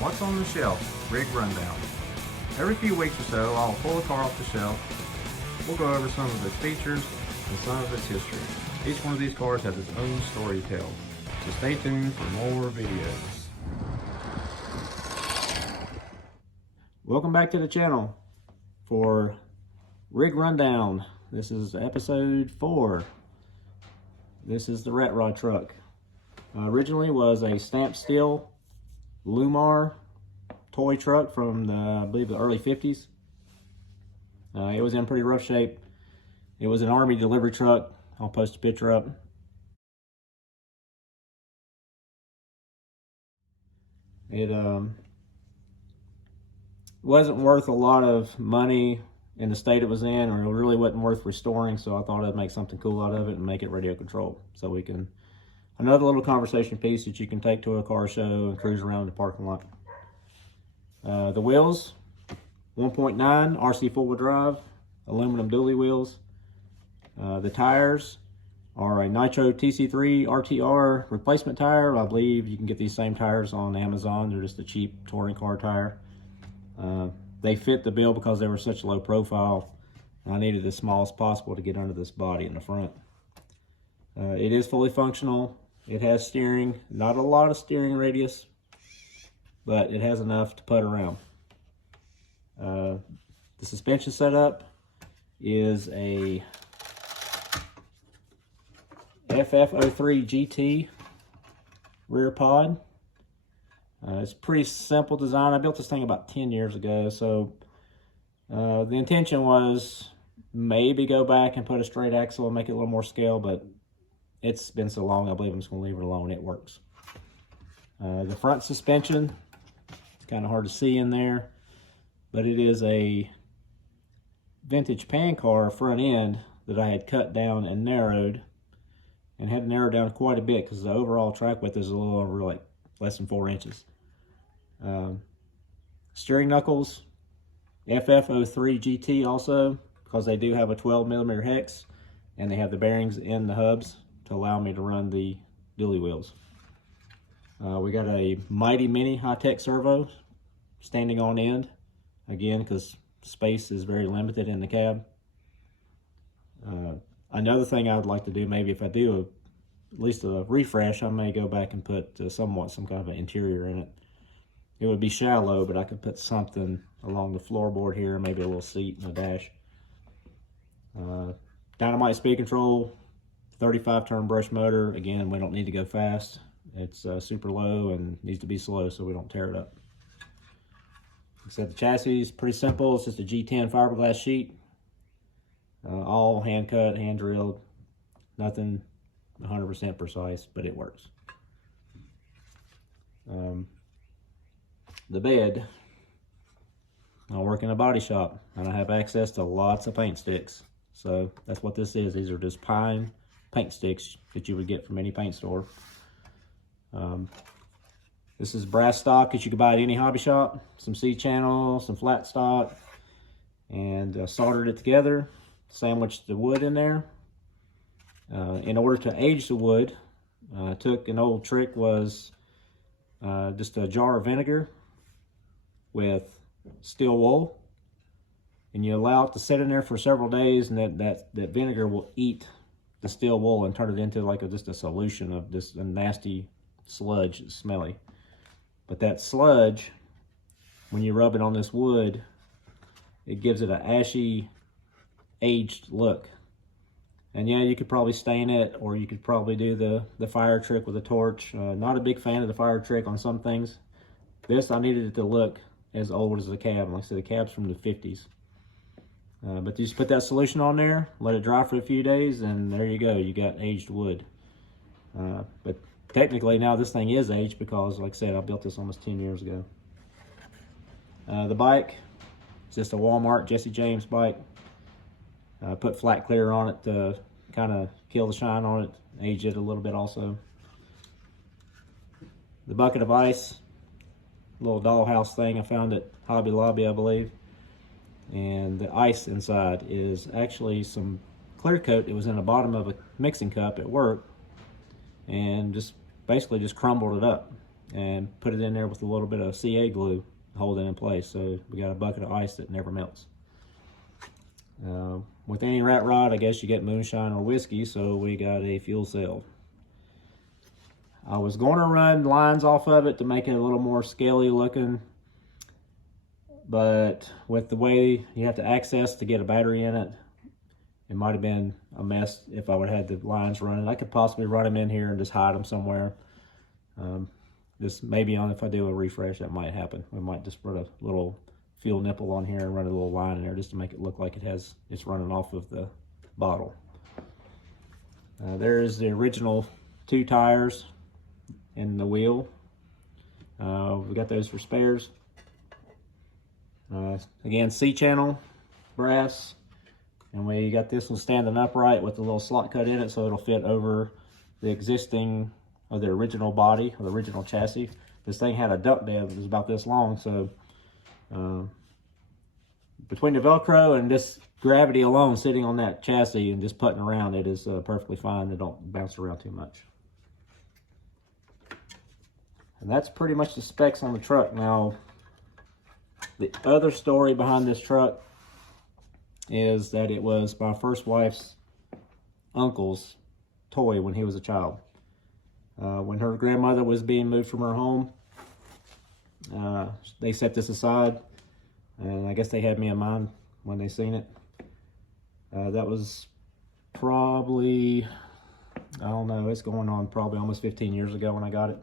What's on the shelf? Rig rundown. Every few weeks or so, I'll pull a car off the shelf. We'll go over some of its features and some of its history. Each one of these cars has its own story to tell. So stay tuned for more videos. Welcome back to the channel for Rig Rundown. This is episode 4. This is the Rat Rod truck. Originally was a stamped steel Lumar toy truck from the, I believe, the early 50s. It was in pretty rough shape. It was an Army delivery truck. I'll post a picture up. It wasn't worth a lot of money in the state it was in, or it really wasn't worth restoring, so I thought I'd make something cool out of it and make it radio controlled. So we can, another little conversation piece that you can take to a car show and cruise around the parking lot. The wheels, 1.9 RC four-wheel drive, aluminum dually wheels. The tires are a Nitro TC3 RTR replacement tire. I believe you can get these same tires on Amazon. They're just a cheap touring car tire. They fit the bill because they were such low profile. I needed as small as possible to get under this body in the front. It is fully functional. It has steering, not a lot of steering radius, but it has enough to putt around. The suspension setup is a FF03 GT rear pod. It's a pretty simple design. I built this thing about 10 years ago, so the intention was maybe go back and put a straight axle and make it a little more scale, but it's been so long, I believe I'm just going to leave it alone. It works. The front suspension, it's kind of hard to see in there, but it is a vintage pan car front end that I had cut down and narrowed, and had to narrow down quite a bit because the overall track width is a little over like less than 4 inches. Steering knuckles, FF03 GT also, because they do have a 12mm hex, and they have the bearings in the hubs to allow me to run the dually wheels. We got a Mighty Mini high-tech servo standing on end, again because space is very limited in the cab. Another thing I would like to do, maybe if I do at least a refresh, I may go back and put some kind of an interior in it. It would be shallow, but I could put something along the floorboard here, maybe a little seat and a dash. Dynamite speed control, 35 turn brush motor. Again, we don't need to go fast. It's super low and needs to be slow so we don't tear it up. Like I said, the chassis is pretty simple. It's just a G10 fiberglass sheet. All hand cut, hand drilled, nothing 100% precise, but it works. The bed, I work in a body shop and I have access to lots of paint sticks. So that's what this is. These are just pine paint sticks that you would get from any paint store. This is brass stock that you can buy at any hobby shop. Some C-channel, some flat stock, and soldered it together, sandwiched the wood in there. In order to age the wood, took an old trick was just a jar of vinegar with steel wool, and you allow it to sit in there for several days, and that vinegar will eat the steel wool and turn it into like just a solution of this nasty sludge. It's smelly, but that sludge, when you rub it on this wood, it gives it an ashy, aged look. And yeah, you could probably stain it, or you could probably do the fire trick with a torch. Not a big fan of the fire trick on some things. This, I needed it to look as old as the cab. Like I said, the cab's from the 50s. But you just put that solution on there, let it dry for a few days, and there you go. You got aged wood. But technically now this thing is aged because, like I said, I built this almost 10 years ago. The bike, it's just a Walmart Jesse James bike. Put flat clear on it to kind of kill the shine on it, age it a little bit also. The bucket of ice, little dollhouse thing I found at Hobby Lobby, I believe. And the ice inside is actually some clear coat. It was in the bottom of a mixing cup at work, and just basically just crumbled it up. and put it in there with a little bit of CA glue to hold it in place. So we got a bucket of ice that never melts. With any rat rod, I guess you get moonshine or whiskey, so we got a fuel cell. I was going to run lines off of it to make it a little more scaly looking, but with the way you have to access to get a battery in it, it might have been a mess if I would have had the lines running. I could possibly run them in here and just hide them somewhere. Just maybe on if I do a refresh, that might happen. We might just put a little fuel nipple on here and run a little line in there just to make it look like it's running off of the bottle. There's the original 2 tires in the wheel. We got those for spares. Again, C-channel brass, and we got this one standing upright with a little slot cut in it so it'll fit over the existing or the original body or the original chassis. This thing had a duct bed that was about this long, so between the Velcro and this gravity alone sitting on that chassis and just putting around, it is perfectly fine. They don't bounce around too much. And that's pretty much the specs on the truck. Now, the other story behind this truck is that it was my first wife's uncle's toy when he was a child. When her grandmother was being moved from her home, they set this aside, and I guess they had me in mind when they seen it. That was probably, I don't know, it's going on probably almost 15 years ago when I got it.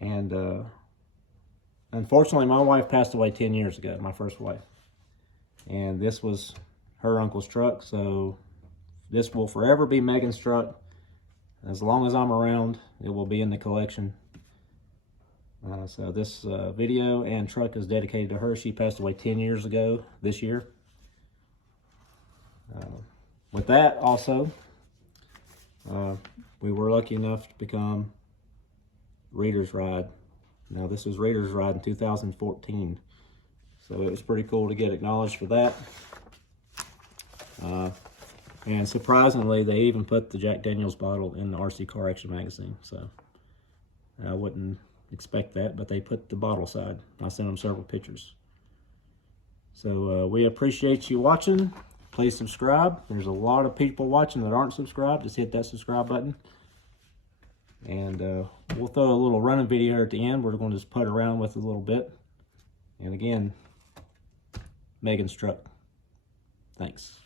And unfortunately, my wife passed away 10 years ago, my first wife. And this was her uncle's truck, so this will forever be Megan's truck. As long as I'm around, it will be in the collection. So this video and truck is dedicated to her. She passed away 10 years ago this year. With that, also, we were lucky enough to become Reader's Ride. Now, this was Reader's Ride in 2014. So it was pretty cool to get acknowledged for that. And surprisingly, they even put the Jack Daniels bottle in the RC Car Action magazine. So I wouldn't expect that, but they put the bottle side. I sent them several pictures. So we appreciate you watching. Please subscribe. There's a lot of people watching that aren't subscribed. Just hit that subscribe button. And we'll throw a little running video here at the end. We're going to just put around with a little bit. And again, Megan's truck. Thanks.